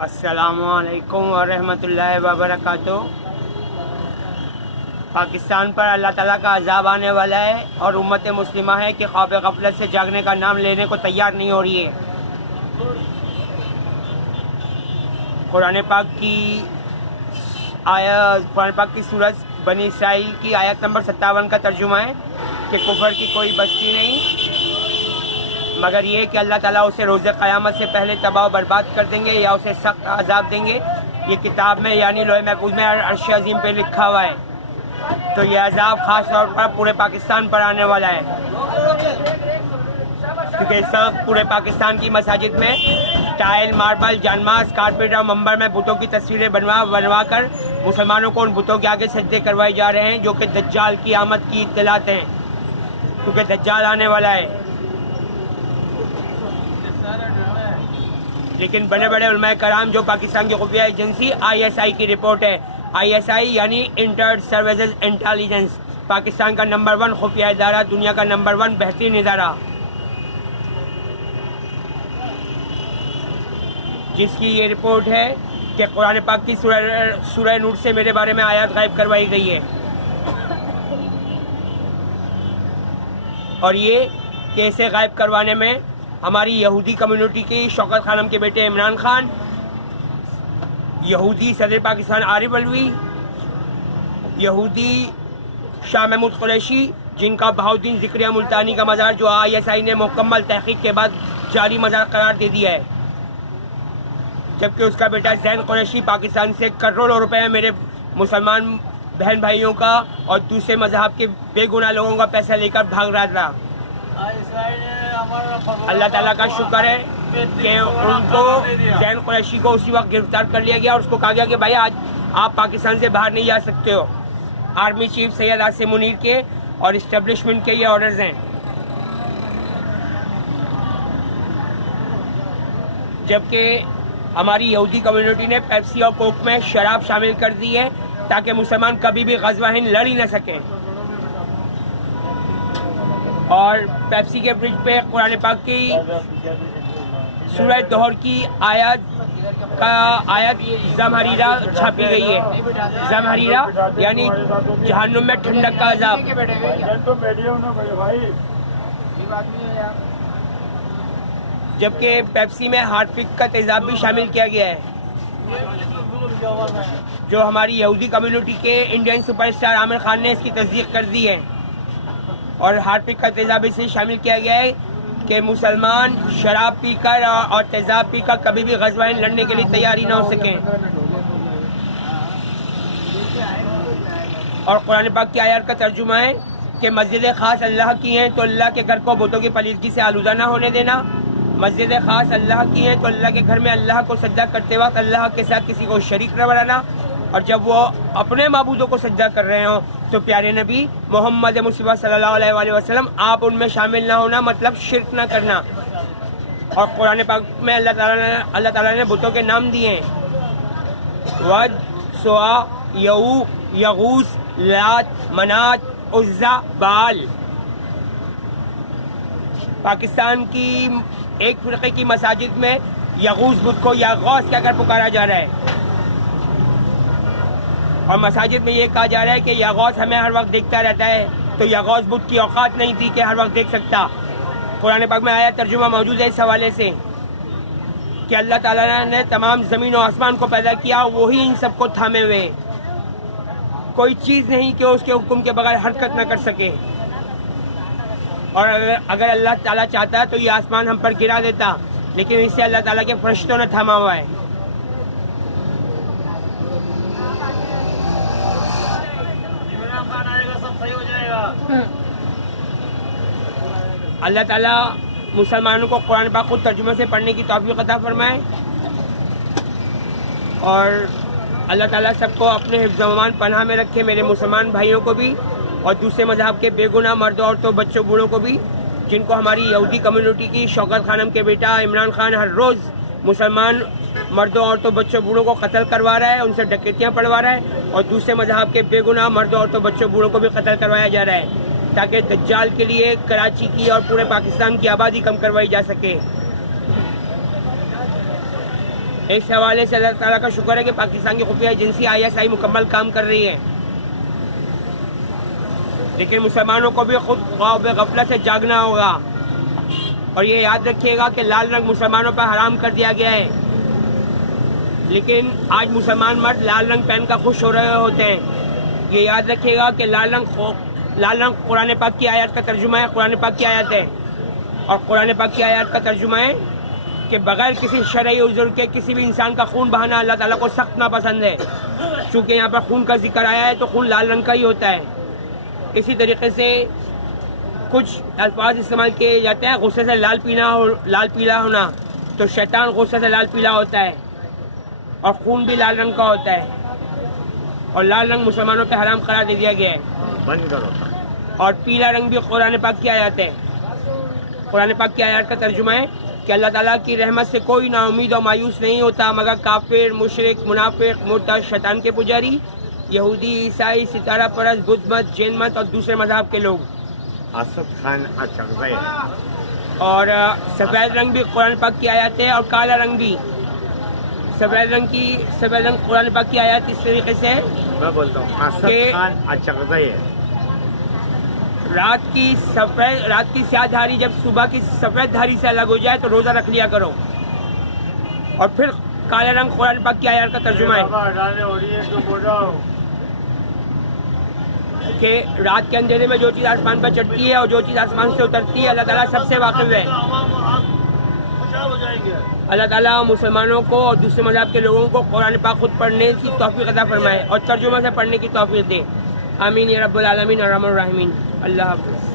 السلام علیکم ورحمۃ اللہ وبرکاتہ۔ پاکستان پر اللہ تعالیٰ کا عذاب آنے والا ہے اور امت مسلمہ ہے کہ خواب غفلت سے جاگنے کا نام لینے کو تیار نہیں ہو رہی ہے۔ قرآن پاک کی سورۃ بنی اسرائیل کی آیت نمبر 57 کا ترجمہ ہے کہ کفر کی کوئی بستی نہیں مگر یہ کہ اللہ تعالیٰ اسے روز قیامت سے پہلے تباہ و برباد کر دیں گے یا اسے سخت عذاب دیں گے۔ یہ کتاب میں یعنی لوح محفوظ میں عرش عظیم پہ لکھا ہوا ہے، تو یہ عذاب خاص طور پر پورے پاکستان پر آنے والا ہے، کیونکہ اس وقت پورے پاکستان کی مساجد میں ٹائل، ماربل، جانماز، کارپیٹ اور منبر میں بتوں کی تصویریں بنوا کر مسلمانوں کو ان بتوں کے آگے سجدے کروائے جا رہے ہیں، جو کہ دجال کی آمد کی اطلاعات ہیں، کیونکہ دجال آنے والا ہے۔ لیکن بڑے بڑے علماء کرام جو پاکستان کی خفیہ ایجنسی ISI کی رپورٹ ہے، ISI یعنی انٹر سروسز انٹیلیجنس، پاکستان کا نمبر 1 خفیہ ادارہ، دنیا کا نمبر 1 بہترین ادارہ، جس کی یہ رپورٹ ہے کہ قرآن پاک کی سورہ نور سے میرے بارے میں آیات غائب کروائی گئی ہے، اور یہ کہ اسے غائب کروانے میں ہماری یہودی کمیونٹی کی شوکت خانم کے بیٹے عمران خان، یہودی صدر پاکستان عارف علوی، یہودی شاہ محمود قریشی، جن کا بہاؤدین ذکریہ ملتانی کا مزار جو ISI نے مکمل تحقیق کے بعد جعلی مزار قرار دے دیا ہے، جبکہ اس کا بیٹا زین قریشی پاکستان سے کروڑوں روپے میرے مسلمان بہن بھائیوں کا اور دوسرے مذہب کے بے گناہ لوگوں کا پیسہ لے کر بھاگ رہا تھا۔ اللہ تعالیٰ کا شکر ہے کہ ان کو زین قریشی کو اسی وقت گرفتار کر لیا گیا اور اس کو کہا گیا کہ بھائی آج آپ پاکستان سے باہر نہیں جا سکتے ہو۔ آرمی چیف سید عاصم منیر کے اور اسٹیبلشمنٹ کے یہ آرڈرز ہیں۔ جبکہ ہماری یہودی کمیونٹی نے پیپسی اور کوک میں شراب شامل کر دی ہے تاکہ مسلمان کبھی بھی غزوہ ہند لڑ ہی نہ سکیں، اور پیپسی کے فریج پہ قرآن پاک کی سورہ دہر کی آیت زمہریرہ چھاپی گئی ہے۔ زمہریرہ یعنی جہنم میں ٹھنڈک کا عذاب۔ جبکہ پیپسی میں ہارٹ پک کا تیزاب بھی شامل کیا گیا ہے، جو ہماری یہودی کمیونٹی کے Indian super star Aamir Khan نے اس کی تصدیق کر دی ہے، اور ہارٹ پک کا تیزاب اسے شامل کیا گیا ہے کہ مسلمان شراب پی کر اور تیزاب پی کر کبھی بھی غزوہ ہند لڑنے کے لیے تیاری نہ ہو سکیں۔ اور قرآن پاک کی آیات کا ترجمہ ہے کہ مسجد خاص اللہ کی ہیں تو اللہ کے گھر کو بتوں کی پلیدگی سے آلودہ نہ ہونے دینا۔ مسجد خاص اللہ کی ہیں تو اللہ کے گھر میں اللہ کو سجدہ کرتے وقت اللہ کے ساتھ کسی کو شریک نہ بنانا، اور جب وہ اپنے معبودوں کو سجدہ کر رہے ہوں تو پیارے نبی محمد مصطفیٰ صلی اللہ علیہ وآلہ وسلم آپ ان میں شامل نہ ہونا، مطلب شرک نہ کرنا۔ اور قرآن پاک میں اللہ تعالیٰ نے بتوں کے نام دیے ہیں: ود، سوا، یعوق، یغوث، لات، منات، عزا، بال۔ پاکستان کی ایک فرقے کی مساجد میں یغوث بت کو یا غوث کہہ کر پکارا جا رہا ہے، اور مساجد میں یہ کہا جا رہا ہے کہ یا غوث ہمیں ہر وقت دیکھتا رہتا ہے، تو یا غوث بت کی اوقات نہیں تھی کہ ہر وقت دیکھ سکتا۔ قرآن پاک میں آیا ترجمہ موجود ہے اس حوالے سے کہ اللہ تعالیٰ نے تمام زمین و آسمان کو پیدا کیا، وہی ان سب کو تھامے ہوئے، کوئی چیز نہیں کہ اس کے حکم کے بغیر حرکت نہ کر سکے، اور اگر اللہ تعالیٰ چاہتا تو یہ آسمان ہم پر گرا دیتا، لیکن اسے اللہ تعالیٰ کے فرشتوں نے تھاما ہوا ہے۔ اللہ تعالیٰ مسلمانوں کو قرآن پاک خود ترجمے سے پڑھنے کی توفیق عطا فرمائے، اور اللہ تعالیٰ سب کو اپنے حفظ و امان پناہ میں رکھے، میرے مسلمان بھائیوں کو بھی اور دوسرے مذہب کے بے گناہ مردوں عورتوں بچوں بوڑھوں کو بھی، جن کو ہماری یہودی کمیونٹی کی شوکت خانم کے بیٹا عمران خان ہر روز مسلمان مردوں عورتوں بچوں بوڑھوں کو قتل کروا رہا ہے، ان سے ڈکیتیاں پڑھوا رہا ہے، اور دوسرے مذہب کے بے گناہ مردوں عورتوں بچوں بوڑھوں کو بھی قتل کروایا جا رہا ہے، تاکہ دجال کے لیے کراچی کی اور پورے پاکستان کی آبادی کم کروائی جا سکے۔ اس حوالے سے اللہ تعالیٰ کا شکر ہے کہ پاکستان کی خفیہ ایجنسی ISI مکمل کام کر رہی ہے، لیکن مسلمانوں کو بھی خود خواب غفلت سے جاگنا ہوگا، اور یہ یاد رکھیے گا کہ لال رنگ مسلمانوں پر حرام کر دیا گیا ہے، لیکن آج مسلمان مرد لال رنگ پہن کر خوش ہو رہے ہوتے ہیں۔ یہ یاد رکھیے گا کہ لال رنگ قرآن پاک کی آیات کا ترجمہ ہے، قرآن پاک کی آیات ہے، اور قرآن پاک کی آیات کا ترجمہ ہے کہ بغیر کسی شرعی عذر کے کسی بھی انسان کا خون بہانا اللہ تعالیٰ کو سخت ناپسند ہے۔ چونکہ یہاں پر خون کا ذکر آیا ہے تو خون لال رنگ کا ہی ہوتا ہے۔ اسی طریقے سے کچھ الفاظ استعمال کیے جاتے ہیں، غصے سے لال پیلا ہونا، تو شیطان غصے سے لال پیلا ہوتا ہے، اور خون بھی لال رنگ کا ہوتا ہے، اور لال رنگ مسلمانوں پہ حرام قرار دے دیا گیا ہے۔ بند کرو۔ اور پیلا رنگ بھی قرآن پاک کی آیات ہے۔ قرآن پاک کی آیات کا ترجمہ ہے کہ اللہ تعالیٰ کی رحمت سے کوئی نا امید اور مایوس نہیں ہوتا مگر کافر، مشرک، منافق، مرتد، شیطان کے پجاری، یہودی، عیسائی، ستارہ پرست، بدھ مت، جین مت اور دوسرے مذہب کے لوگ۔ اسد خان اچغزئی۔ اور سفید رنگ بھی قرآن پاک کی آیات ہے، اور کالا رنگ بھی۔ سفید رنگ قرآن پاک کی آیات اس طریقے سے ہے میں بولتا ہوں اسد خان اچغزئی ہے۔ رات کی سیاہ دھاری جب صبح کی سفید دھاری سے الگ ہو جائے تو روزہ رکھ لیا کرو۔ اور پھر کالے رنگ قرآن پاک کی آیات کا ترجمہ ہے کہ رات کے اندھیرے میں جو چیز آسمان پر چڑھتی ہے اور جو چیز آسمان سے اترتی ہے اللہ تعالیٰ سب سے واقف ہے۔ اللہ تعالیٰ مسلمانوں کو اور دوسرے مذہب کے لوگوں کو قرآن پاک خود پڑھنے کی توفیق عطا فرمائے اور ترجمہ سے پڑھنے کی توفیق دے۔ آمین یا رب العالمین الرحمن الرحیم۔ اللہ حافظ۔